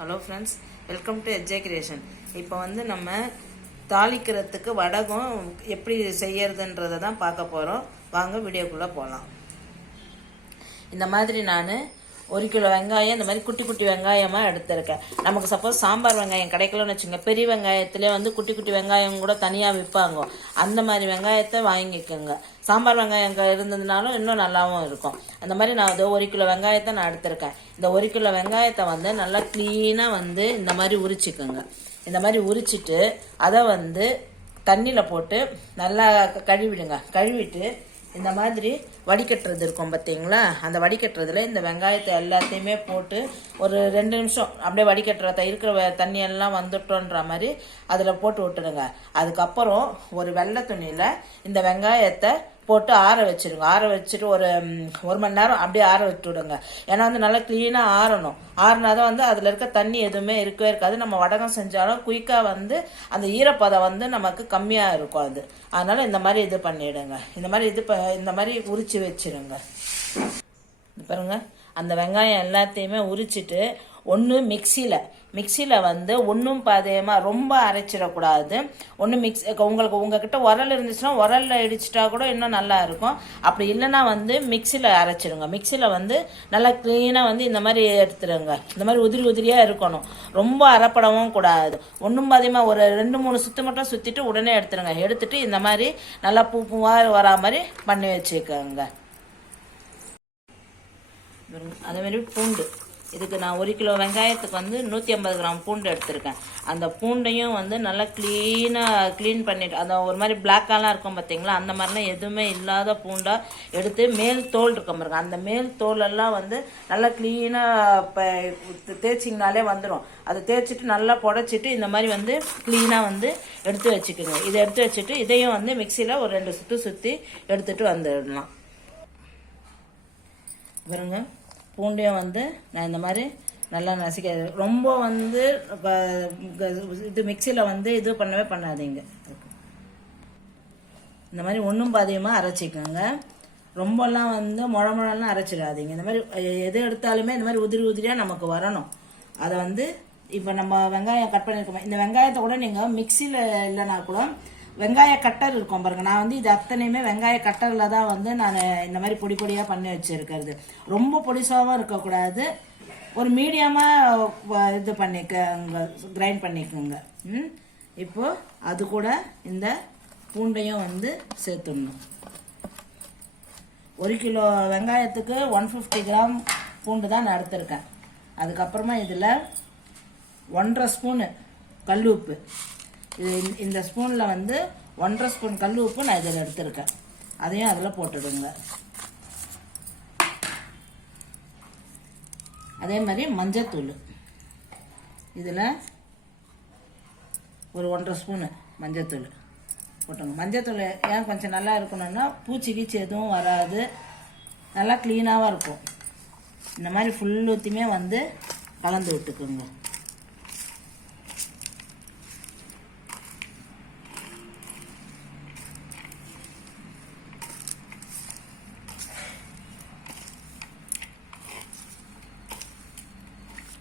Hello friends, welcome to எஜ்ஜே creation. இப்போ வந்து நம்ம தாளிக்கிறதுக்கு வடகம் எப்படி செய்யறதுன்றதை தான் பார்க்க போகிறோம். வாங்க வீடியோக்குள்ளே போகலாம். இந்த மாதிரி நான் 1 கிலோ வெங்காயம் இந்த மாதிரி குட்டி குட்டி வெங்காயமாக எடுத்திருக்கேன். நமக்கு சப்போஸ் சாம்பார் வெங்காயம் கிடைக்கலன்னு வச்சுங்க, பெரிய வெங்காயத்துலேயே வந்து குட்டி குட்டி வெங்காயம் கூட தனியாக விற்பாங்க. அந்த மாதிரி வெங்காயத்தை வாங்கிக்கோங்க. சாம்பார் வெங்காயம் இருந்ததுனாலும் இன்னும் நல்லாவும் இருக்கும். அந்த மாதிரி நான் 1 கிலோ வெங்காயத்தை நான் எடுத்திருக்கேன். இந்த 1 கிலோ வெங்காயத்தை வந்து நல்லா க்ளீனாக வந்து இந்த மாதிரி உரிச்சிக்கோங்க. இந்த மாதிரி உரிச்சிட்டு அதை வந்து தண்ணியில் போட்டு நல்லா கழுவிடுங்க. கழுவிட்டு இந்த மாதிரி வடிகட்டுறது இருக்கும் பார்த்தீங்களா, அந்த வடிகட்டுறதுல இந்த வெங்காயத்தை எல்லாத்தையுமே போட்டு ஒரு 2 நிமிஷம் அப்படியே வடிகட்டுறத இருக்கிற தண்ணியெல்லாம் வந்துட்டோன்ற மாதிரி அதில் போட்டு விட்டுடுங்க. அதுக்கப்புறம் ஒரு வெள்ளை துணியில் இந்த வெங்காயத்தை போட்டு ஆற வச்சுருங்க. ஆற வச்சுட்டு ஒரு 1 மணி நேரம் அப்படியே ஆற விட்டு விடுங்க. ஏன்னா வந்து நல்லா க்ளீனாக ஆறணும். ஆறினாதான் வந்து அதில் இருக்க தண்ணி எதுவுமே இருக்கவே இருக்காது. நம்ம வடகம் செஞ்சாலும் குயிக்காக வந்து அந்த ஈரப்பதம் வந்து நமக்கு கம்மியாக இருக்கும். அதனால் இந்த மாதிரி இது பண்ணிவிடுங்க. இந்த மாதிரி உரிச்சு வச்சுருங்க. பாருங்க, அந்த வெங்காயம் எல்லாத்தையுமே உரிச்சிட்டு ஒன்று மிக்சியில் வந்து ஒன்றும் பாதையமாக ரொம்ப அரைச்சிடக்கூடாது. உங்களுக்கு உங்ககிட்ட உரல் இருந்துச்சுன்னா உரலில் இடிச்சிட்டா கூட இன்னும் நல்லா இருக்கும். அப்படி இல்லைன்னா வந்து மிக்சியில் அரைச்சிடுங்க. மிக்சியில் வந்து நல்லா க்ளீனாக வந்து இந்த மாதிரி எடுத்துடுங்க. இந்த மாதிரி உதிரியாக இருக்கணும். ரொம்ப அரைப்படவும் கூடாது. ஒன்றும் பாதையமாக ஒரு 2-3 சுற்று மட்டும் சுற்றிட்டு உடனே எடுத்துடுங்க. எடுத்துட்டு இந்த மாதிரி நல்லா பூவாக வரா மாதிரி பண்ணி வச்சுக்கோங்க. அதேமாரி பூண்டு, இதுக்கு நான் 1 கிலோ வெங்காயத்துக்கு வந்து 150 கிராம் பூண்டு எடுத்திருக்கேன். அந்த பூண்டையும் வந்து நல்லா க்ளீன் பண்ணிட்டு, அந்த ஒரு மாதிரி பிளாக்காலாம் இருக்கும் பார்த்தீங்களா, அந்த மாதிரிலாம் எதுவுமே இல்லாத பூண்டாக எடுத்து மேல் தோல் இருக்கும் பாருங்க, அந்த மேல் தோலெல்லாம் வந்து நல்லா க்ளீனாக தேய்ச்சிங்கனாலே வந்துடும். அதை தேய்ச்சிட்டு நல்லா புடச்சிட்டு இந்த மாதிரி வந்து க்ளீனாக வந்து எடுத்து வச்சுக்கோங்க. இதை எடுத்து வச்சுட்டு இதையும் வந்து மிக்சியில் ஒரு 2 சுற்று சுற்றி எடுத்துகிட்டு வந்துடலாம். பாருங்க, பூண்டையும் வந்து நான் இந்த மாதிரி நல்லா நசிக்க, ரொம்ப வந்து இது மிக்சியில் வந்து இது பண்ணவே பண்ணாதீங்க. இந்த மாதிரி ஒன்றும் பாதியமாக அரைச்சிக்கோங்க. ரொம்பலாம் வந்து முழலாம் அரைச்சிடாதீங்க. இந்த மாதிரி எது எடுத்தாலுமே இந்த மாதிரி உதிரியாக நமக்கு வரணும். அதை வந்து இப்போ நம்ம வெங்காயம் கட் பண்ணியிருக்கோம். இந்த வெங்காயத்தை கூட நீங்கள் மிக்சியில் இல்லைனா கூட வெங்காய கட்டர் இருக்கும் பாருங்க. நான் வந்து இது அத்தனையுமே வெங்காய கட்டரில் தான் வந்து நான் இந்த மாதிரி பொடியாக பண்ணி வச்சுருக்கிறது. ரொம்ப பொடிசாகவும் இருக்கக்கூடாது, ஒரு மீடியமாக இது பண்ணிக்கங்க, கிரைண்ட் பண்ணிக்கோங்க. இப்போ அது கூட இந்த பூண்டையும் வந்து சேர்த்துடணும். 1 கிலோ வெங்காயத்துக்கு 150 கிராம் பூண்டு தான் நான் எடுத்திருக்கேன். அதுக்கப்புறமா இதில் 1.5 ஸ்பூனு கல் உப்பு, இந்த ஸ்பூனில் வந்து 1.5 ஸ்பூன் கல் உப்பு நான் இதில் எடுத்திருக்கேன். அதையும் அதில் போட்டுடுங்க. அதே மாதிரி மஞ்சத்தூள், இதில் ஒரு 1.5 ஸ்பூனு மஞ்சத்தூள் போட்டுங்க. மஞ்சத்தூள் ஏன் கொஞ்சம் நல்லா இருக்கணும்னா பூச்சி கீச்சி எதுவும் வராது, நல்லா க்ளீனாகவும் இருக்கும். இந்த மாதிரி ஃபுல்லுத்தையுமே வந்து கலந்து விட்டுக்குங்க.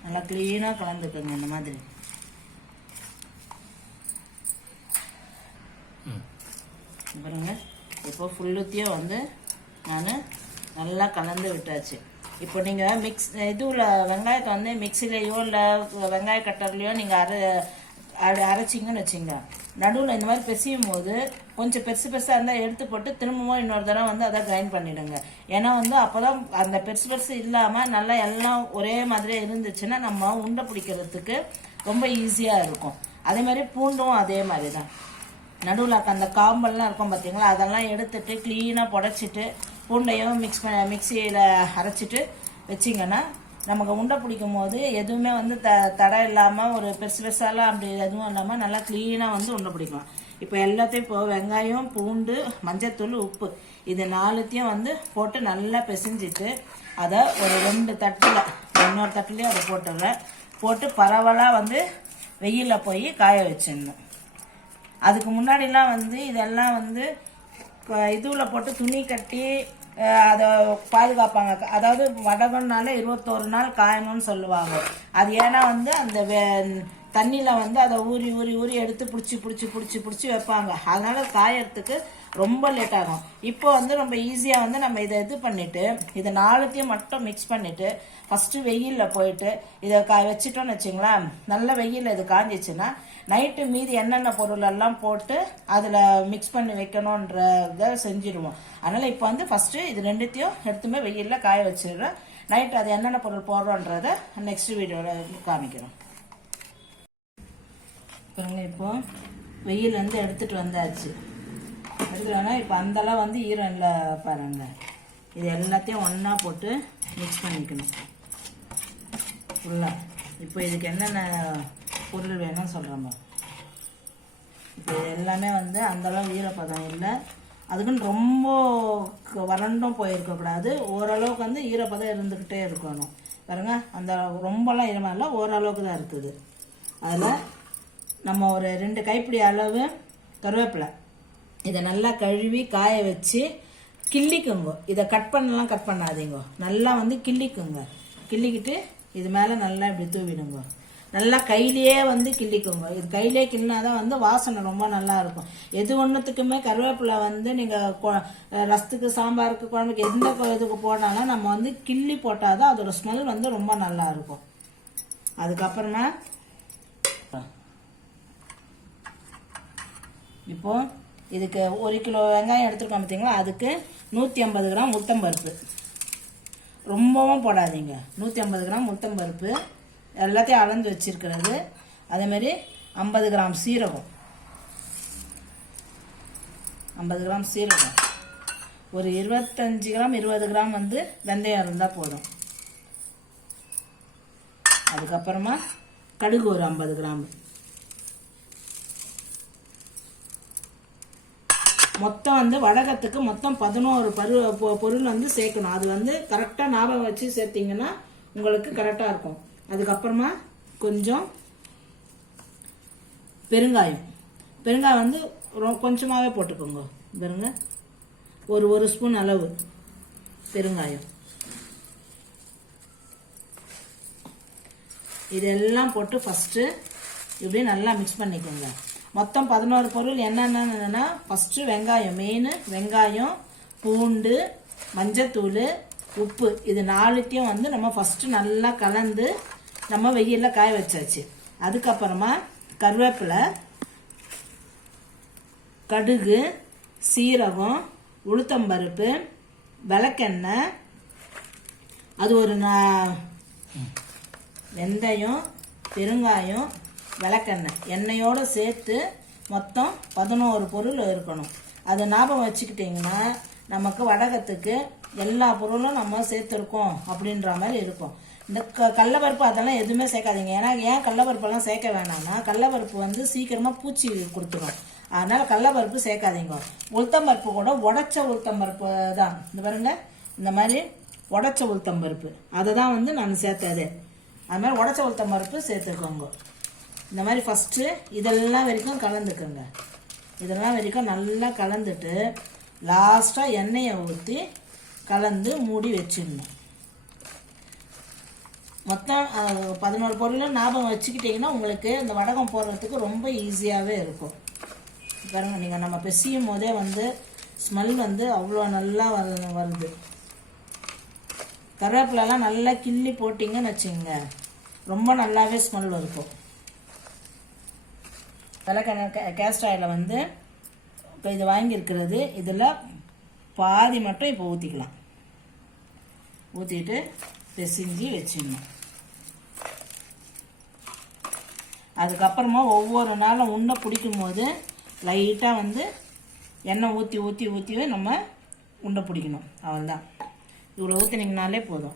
நல்லா க்ளீனாக கலந்துக்கோங்க. இந்த மாதிரி பாருங்க, இப்போ ஃபுல்லுத்தையும் வந்து நான் நல்லா கலந்து விட்டாச்சு. இப்போ நீங்கள் இதுல வெங்காயத்தை வந்து மிக்சிலேயோ இல்லை வெங்காய கட்டர்லையோ நீங்கள் அரைச்சிங்கன்னு வச்சுங்க, நடுவில் இந்த மாதிரி பிசையும் போது கொஞ்சம் பெருசாக இருந்தால் எடுத்து போட்டு திரும்பவும் இன்னொரு தடவை வந்து அதை கிரைண்ட் பண்ணிவிடுங்க. ஏன்னா வந்து அப்போ தான் அந்த பெருசு இல்லாமல் நல்லா எல்லாம் ஒரே மாதிரியே இருந்துச்சுன்னா நம்ம உண்டை பிடிக்கிறதுக்கு ரொம்ப ஈஸியாக இருக்கும். அதே மாதிரி பூண்டும் அதே மாதிரி தான். நடுவில் அந்த காம்பெல்லாம் இருக்கும் பார்த்தீங்களா, அதெல்லாம் எடுத்துட்டு க்ளீனாக புடச்சிட்டு பூண்டையும் மிக்சியில் அரைச்சிட்டு வச்சிங்கன்னா நமக்கு உண்டை பிடிக்கும் போது எதுவுமே வந்து தடை இல்லாமல் ஒரு பெருசாலாம் அப்படி எதுவும் இல்லாமல் நல்லா க்ளீனாக வந்து உண்டை பிடிக்கலாம். இப்போ எல்லாத்தையும் இப்போ வெங்காயம், பூண்டு, மஞ்சத்தூள், உப்பு இது 4த்தையும் வந்து போட்டு நல்லா பிசைஞ்சிட்டு அதை ஒரு 2 தட்டில் இன்னொரு தட்டுலேயும் அதை போட்டுடுறேன். போட்டு பரவலாக வந்து வெயிலில் போய் காய வச்சிடணும். அதுக்கு முன்னாடிலாம் வந்து இதெல்லாம் வந்து இதுவில் போட்டு துணி கட்டி அதை பாதுகாப்பாங்க. அதாவது வடகம்னால 21 நாள் காயணும்னு சொல்லுவாங்க. அது ஏன்னா வந்து அந்த தண்ணியில் வந்து அதை ஊறி ஊறி ஊறி எடுத்து பிடிச்சி வைப்பாங்க. அதனால காயறதுக்கு ரொம்ப லேட் ஆகும். இப்போ வந்து ரொம்ப ஈஸியாக வந்து நம்ம இதை இது பண்ணிவிட்டு இதை 4த்தையும் மட்டும் மிக்ஸ் பண்ணிவிட்டு ஃபஸ்ட்டு வெயிலில் போயிட்டு இதை வச்சிட்டோன்னு வச்சுங்களேன். நல்ல வெயிலில் இது காஞ்சிச்சுன்னா நைட்டு மீதி என்னென்ன பொருள் எல்லாம் போட்டு அதில் மிக்ஸ் பண்ணி வைக்கணுன்றத செஞ்சிடுவோம். அதனால் இப்போ வந்து ஃபஸ்ட்டு இது 2த்தையும் எடுத்துமே வெயிலில் காய வச்சிடுறேன். நைட்டு அது என்னென்ன பொருள் போடுறோன்றதை நெக்ஸ்ட் வீடியோவில் காமிக்கிறோம். இப்போ வெயில் வந்து எடுத்துகிட்டு வந்தாச்சு. எடுத்துட்டோன்னா இப்போ அந்தளவு வந்து ஈரம் இல்லை பாருங்க. இது எல்லாத்தையும் ஒன்றா போட்டு மிக்ஸ் பண்ணிக்கணும் ஃபுல்லாக. இப்போ இதுக்கு என்னென்ன பொருள் வேணும்னு சொல்கிறோம். இப்போ இது எல்லாமே வந்து அந்தளவு ஈரப்பதம் இல்லை. அதுக்குன்னு ரொம்ப வறண்டும் போயிருக்கக்கூடாது. ஓரளவுக்கு வந்து ஈரப்பதம் இருந்துக்கிட்டே இருக்கணும் பாருங்க. அந்த ரொம்பலாம் ஈரமாக இல்லை, ஓரளவுக்கு தான் இருக்குது. அதில் நம்ம ஒரு 2 கைப்பிடி அளவு கருவேப்பிலை இதை நல்லா கழுவி காய வச்சு கிள்ளிக்குங்க. இதை கட் பண்ணாதீங்க, நல்லா வந்து கிள்ளிக்குங்க. கிள்ளிக்கிட்டு இது மேலே நல்லா இப்படி தூவிடுங்க. நல்லா கையிலேயே வந்து கிள்ளிக்குங்க. இது கையிலே கிள்ளினாதான் வந்து வாசனை ரொம்ப நல்லா இருக்கும். எது ஒன்றுத்துக்குமே கருவேப்பிலை வந்து நீங்கள் ரசத்துக்கு, சாம்பாருக்கு, குழம்புக்கு எந்த இதுக்கு போட்டாலும் நம்ம வந்து கிள்ளி போட்டால் தான் அதோட ஸ்மெல் வந்து ரொம்ப நல்லா இருக்கும். அதுக்கப்புறமா இப்போ இதுக்கு 1 கிலோ வெங்காயம் எடுத்துருக்கோம் பார்த்தீங்களா, அதுக்கு 150 கிராம் உளுத்தம்பருப்பு. ரொம்பவும் போடாதீங்க. 150 கிராம் உளுத்தம்பருப்பு எல்லாத்தையும் அளந்து வச்சிருக்கிறது. அதேமாரி 50 கிராம் சீரகம், 50 கிராம் சீரகம், ஒரு 25 கிராம் 20 கிராம் வந்து வெந்தயம் இருந்தால் போதும். அதுக்கப்புறமா கடுகு ஒரு 50 கிராம். மொத்தம் வந்து வடகத்துக்கு மொத்தம் 11 பொருள் வந்து சேர்க்கணும். அது வந்து கரெக்டாக ஞாபகம் வச்சு சேர்த்திங்கன்னா உங்களுக்கு கரெக்டாக இருக்கும். அதுக்கப்புறமா கொஞ்சம் பெருங்காயம் வந்து கொஞ்சமாகவே போட்டுக்கோங்க. பாருங்க, ஒரு ஸ்பூன் அளவு பெருங்காயம். இதெல்லாம் போட்டு ஃபஸ்ட்டு இப்படி நல்லா மிக்ஸ் பண்ணிக்கோங்க. மொத்தம் 11 பொருள் என்னென்னா ஃபஸ்ட்டு வெங்காயம், மெயின் வெங்காயம், பூண்டு, மஞ்சத்தூள், உப்பு, இது 4த்தையும் வந்து நம்ம ஃபஸ்ட்டு நல்லா கலந்து நம்ம வெயிலில் காய வச்சாச்சு. அதுக்கப்புறமா கருவேப்பிலை, கடுகு, சீரகம், உளுத்தம்பருப்பு, விளக்கெண்ணெய், அது ஒரு வெந்தயம், பெருங்காயம், விளக்கெண்ணெய், எண்ணெயோடு சேர்த்து மொத்தம் 11 பொருள் இருக்கணும். அதை ஞாபகம் வச்சுக்கிட்டிங்கன்னா நமக்கு வடகத்துக்கு எல்லா பொருளும் நம்ம சேர்த்துருக்கோம் அப்படின்ற மாதிரி இருக்கும். இந்த கடலைப்பருப்பு அதெல்லாம் எதுவுமே சேர்க்காதீங்க. ஏன்னா ஏன் கடலைப்பருப்பெல்லாம் சேர்க்க வேணாம்னா கடலைப்பருப்பு வந்து சீக்கிரமாக பூச்சி கொடுத்துரும். அதனால் கடலைப்பருப்பு சேர்க்காதீங்க. உளுத்தம்பருப்பு கூட உடச்ச உளுத்தம்பருப்பு தான். இந்த பாருங்க, இந்த மாதிரி உடச்ச உளுத்தம்பருப்பு அதை தான் வந்து நான் சேர்த்தது. அது மாதிரி உடச்ச உளுத்தம்பருப்பு சேர்த்துக்கோங்க. இந்த மாதிரி ஃபஸ்ட்டு இதெல்லாம் வரைக்கும் கலந்துக்குங்க. இதெல்லாம் வரைக்கும் நல்லா கலந்துட்டு லாஸ்ட்டாக எண்ணெயை ஊற்றி கலந்து மூடி வச்சிடணும். மொத்தம் 11 பொருளும் ஞாபகம் வச்சுக்கிட்டிங்கன்னா உங்களுக்கு இந்த வடகம் போடுறதுக்கு ரொம்ப ஈஸியாகவே இருக்கும். பாருங்கள், நீங்கள் நம்ம பிசையும் போதே வந்து ஸ்மெல் வந்து அவ்வளோ நல்லா வருது. கருவேப்பிலெல்லாம் நல்லா கிள்ளி போட்டிங்கன்னு வச்சுங்க, ரொம்ப நல்லாவே ஸ்மெல் இருக்கும். விளக்கெண்ணெய் கேஸ்ட் ஆயிலை வந்து இப்போ இது வாங்கியிருக்கிறது, இதில் பாதி மட்டும் இப்போ ஊற்றிக்கலாம். ஊற்றிட்டு பிசைஞ்சு வச்சிடணும். அதுக்கப்புறமா ஒவ்வொரு நாளும் உண்ணை பிடிக்கும் போது லைட்டாக வந்து எண்ணெய் ஊற்றி நம்ம உண்டை பிடிக்கணும். அவ்வளோதான். இவ்வளோ ஊற்றினீங்கனாலே போதும்.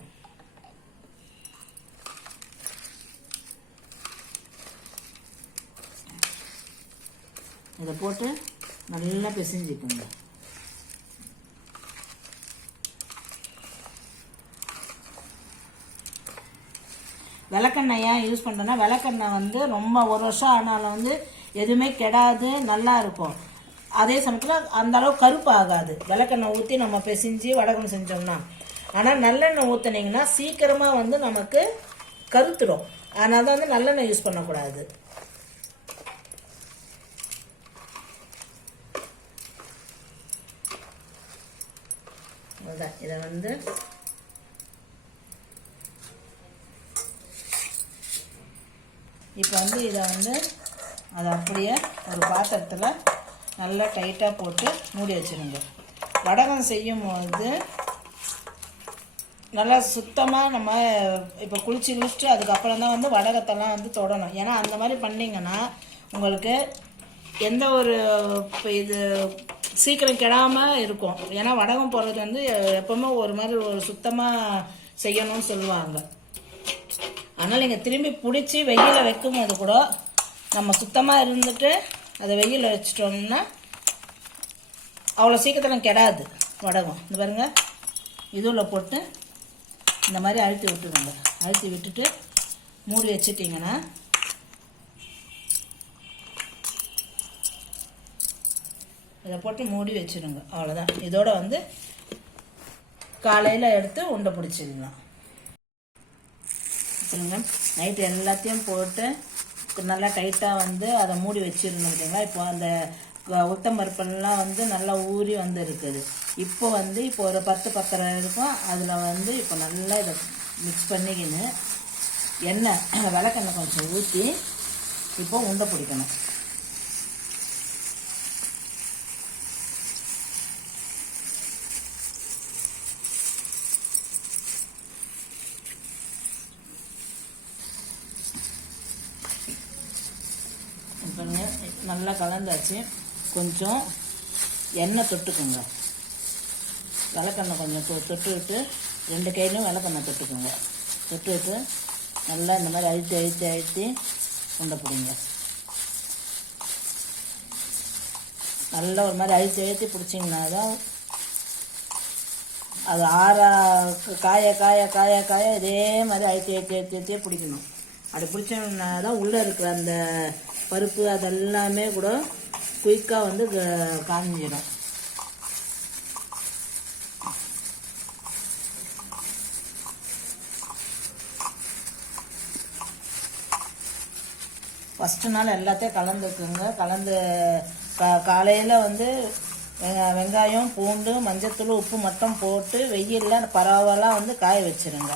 இதை போட்டு நல்லா பிசைஞ்சிக்கோங்க. விளக்கெண்ணெய் ஏன் யூஸ் பண்ணுறேன்னா விளக்கெண்ணெய் வந்து ரொம்ப 1 வருஷம் ஆனாலும் வந்து எதுவுமே கெடாது, நல்லா இருக்கும். அதே சமயத்தில் அந்த அளவு கருப்பு ஆகாது. விளக்கெண்ணெய் ஊற்றி நம்ம பிசைஞ்சு வடகம் செஞ்சோம்னா. ஆனால் நல்லெண்ணெய் ஊற்றினீங்கன்னா சீக்கிரமாக வந்து நமக்கு கருத்துடும். அதனால தான் வந்து நல்லெண்ணெய் யூஸ் பண்ணக்கூடாது. அதுதான் இதை வந்து இப்போ வந்து இதை வந்து அதை அப்படியே ஒரு பாத்திரத்தில் நல்லா டைட்டாக போட்டு மூடி வச்சுருங்க. வடகம் செய்யும் போது நல்லா சுத்தமாக நம்ம இப்போ குளிச்சுட்டு அதுக்கப்புறம் தான் வந்து வடகத்தெல்லாம் வந்து தொடணும். ஏன்னா அந்த மாதிரி பண்ணிங்கன்னா உங்களுக்கு எந்த ஒரு இப்போ இது சீக்கிரம் கெடாமல் இருக்கும். ஏன்னா வடகம் போடுறது வந்து எப்போவுமே ஒரு மாதிரி ஒரு சுத்தமாக செய்யணும்னு சொல்லுவாங்க. அதனால் நீங்கள் திரும்பி பிடிச்சி வெயிலில் வைக்கும் போது கூட நம்ம சுத்தமாக இருந்துட்டு அதை வெயிலில் வச்சிட்டோம்னா அவ்வளோ சீக்கிரத்தில் கெடாது வடகம். இந்த பாருங்கள், இதுவில் போட்டு இந்த மாதிரி அழுத்தி விட்டுருங்க. அழுத்தி விட்டுட்டு மூடி வச்சிட்டிங்கன்னா இதை போட்டு மூடி வச்சுருங்க. அவ்வளோதான். இதோட வந்து காலையில் எடுத்து உண்டை பிடிச்சிடலாம். சொல்லுங்க, நைட்டு எல்லாத்தையும் போட்டு நல்லா டைட்டாக வந்து அதை மூடி வச்சிருந்தோம் பார்த்தீங்களா. இப்போ அந்த உளுத்தம்பருப்பெல்லாம் வந்து நல்லா ஊறி வந்து இருக்குது. இப்போ வந்து இப்போ ஒரு 10-10 இருக்கும். அதில் வந்து இப்போ நல்லா இதை மிக்ஸ் பண்ணிக்கின்னு எண்ணெய் விளக்கெண்ணெய் கொஞ்சம் ஊற்றி இப்போ உண்டை பிடிக்கணும். நல்லா கலந்தாச்சு. கொஞ்சம் எண்ணெய் தொட்டுக்குங்க. விளக்கெண்ணெய் கொஞ்சம் தொட்டு விட்டு 2 கையிலும் விளக்கெண்ணெய் தொட்டுக்குங்க. தொட்டு விட்டு நல்லா இந்த மாதிரி அழுத்தி உண்டை பிடிங்க. நல்லா ஒரு மாதிரி அழுத்தி பிடிச்சிங்கன்னா தான் அது காய இதே மாதிரி அழுத்தி பிடிக்கணும். அப்படி பிடிச்சோம்னா தான் உள்ளே இருக்கிற அந்த பருப்பு அதெல்லாமே கூட குயிக்காக வந்து காஞ்சிடும். ஃபஸ்ட்டு நாள் எல்லாத்தையும் கலந்துக்குங்க. கலந்து காலையில் வந்து வெங்காயம், பூண்டு, மஞ்சத்தூள், உப்பு மட்டும் போட்டு வெயிலில் பரவாயில்ல வந்து காய வச்சுருங்க.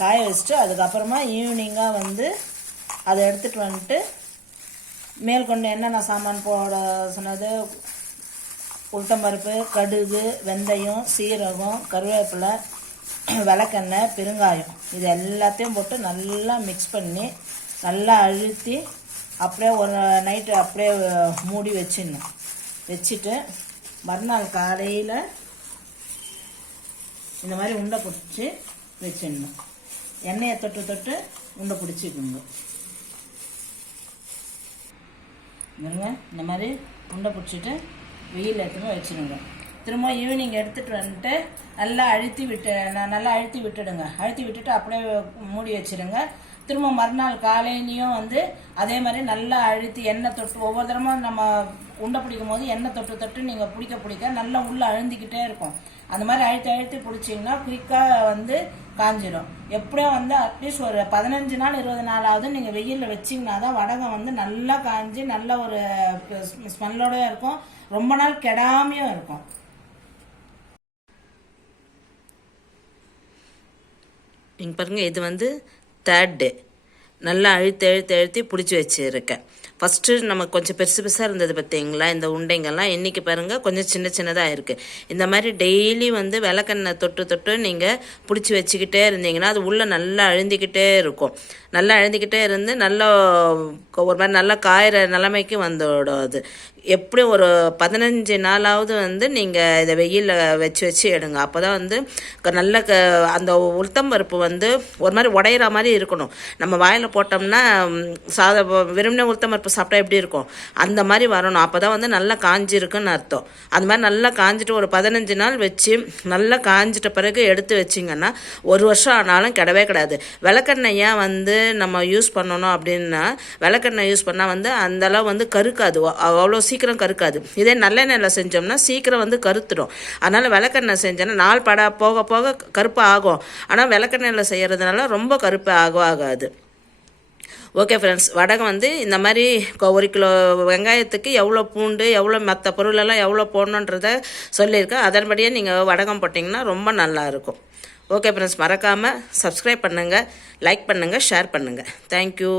காய வச்சுட்டு அதுக்கப்புறமா ஈவினிங்காக வந்து அதை எடுத்துகிட்டு வந்துட்டு மேற்கொண்டு என்னென்ன சாமான் போட சொன்னது, உளுத்தம்பருப்பு, கடுகு, வெந்தயம், சீரகம், கருவேப்பிலை, விளக்கெண்ணெய், பெருங்காயம் இது எல்லாத்தையும் போட்டு நல்லா மிக்ஸ் பண்ணி நல்லா அழுத்தி அப்படியே ஒரு நைட்டு அப்படியே மூடி வச்சிடணும். வச்சுட்டு மறுநாள் காலையில் இந்த மாதிரி உண்டை பிடிச்சி வச்சிடணும். எண்ணெயை தொட்டு உண்டை பிடிச்சிக்கோங்க. இந்த மாதிரி உண்டை பிடிச்சிட்டு வெயில் எடுத்துன்னு வச்சுருங்க. திரும்ப ஈவினிங் எடுத்துகிட்டு வந்துட்டு நல்லா அழுத்தி விட்டுடுங்க. அழுத்தி விட்டுட்டு அப்படியே மூடி வச்சுருங்க. திரும்ப மறுநாள் காலையிலையும் வந்து அதே மாதிரி நல்லா அழுத்தி எண்ணெய் தொட்டு ஒவ்வொரு தரமும் நம்ம உண்டை பிடிக்கும் போது எண்ணெய் தொட்டு நீங்கள் பிடிக்க நல்லா உள்ளே அழுந்திக்கிட்டே இருக்கும். அந்த மாதிரி அழுத்தி பிடிச்சிங்கன்னா குயிக்காக வந்து காஞ்சிடும். எப்படியும் வந்து அட்லீஸ்ட் ஒரு 15 நாள் 20 நாளாவது நீங்கள் வெயிலில் வச்சிங்கன்னா தான் வடகம் வந்து நல்லா காஞ்சி நல்ல ஒரு ஸ்மெல்லோட இருக்கும். ரொம்ப நாள் கெடாமையும் இருக்கும். இங்கே பாருங்கள், இது வந்து 3rd டே நல்லா அழுத்தி பிடிச்சி வச்சுருக்கேன். ஃபஸ்ட்டு நமக்கு கொஞ்சம் பெருசாக இருந்தது பார்த்தீங்களா இந்த உண்டைங்கள்லாம். இன்றைக்கி பாருங்கள் கொஞ்சம் சின்னதாக இருக்குது. இந்த மாதிரி டெய்லி வந்து விளக்கெண்ணெய் தொட்டு நீங்கள் பிடிச்சி வச்சுக்கிட்டே இருந்தீங்கன்னா அது உள்ளே நல்லா அழுந்திக்கிட்டே இருக்கும். நல்லா அழுந்திக்கிட்டே இருந்து நல்லா ஒரு மாதிரி நல்லா காயிற நிலைமைக்கு வந்துவிடும். அது எப்படியும் ஒரு 15 நாளாவது வந்து நீங்கள் இதை வெயிலில் வச்சு எடுங்க. அப்போ தான் வந்து நல்ல அந்த உளுத்தம்பருப்பு வந்து ஒரு மாதிரி உடையிற மாதிரி இருக்கணும். நம்ம வாயில் போட்டோம்னா வெறுமனே உளுத்தம்பருப்பு சாப்பிட்டா எப்படி இருக்கும் அந்த மாதிரி வரணும். அப்போ தான் வந்து நல்லா காஞ்சிருக்குன்னு அர்த்தம். அந்த மாதிரி நல்லா காஞ்சிட்டு ஒரு 15 நாள் வச்சு நல்லா காஞ்சிட்ட பிறகு எடுத்து வச்சிங்கன்னா 1 வருஷம் ஆனாலும் கிடையாது. விளக்கெண்ணெய் ஏன் வந்து நம்ம யூஸ் பண்ணணும் அப்படின்னா, விளக்கெண்ணெய் யூஸ் பண்ணால் வந்து அந்தளவு வந்து கருக்காது. அவ்வளோ சீக்கிரம் கருக்காது. இதே நல்லெண்ணெயில் செஞ்சோம்னா சீக்கிரம் வந்து கருத்துடும். அதனால் விளக்கெண்ணெய் செஞ்சோன்னா நாள் போக போக கருப்பு ஆகும். ஆனால் விளக்கெண்ணெயில் செய்கிறதுனால ரொம்ப கருப்பு ஆகாது. ஓகே ஃப்ரெண்ட்ஸ், வடகம் வந்து இந்த மாதிரி 1 கிலோ வெங்காயத்துக்கு எவ்வளோ பூண்டு, எவ்வளோ மற்ற பொருளெல்லாம் எவ்வளோ போடணுன்றத சொல்லியிருக்கேன். அதன்படியே நீங்கள் வடகம் போட்டிங்கன்னா ரொம்ப நல்லாயிருக்கும். ஓகே ஃப்ரெண்ட்ஸ், மறக்காமல் சப்ஸ்கிரைப் பண்ணுங்கள், லைக் பண்ணுங்கள், ஷேர் பண்ணுங்கள். தேங்க்யூ.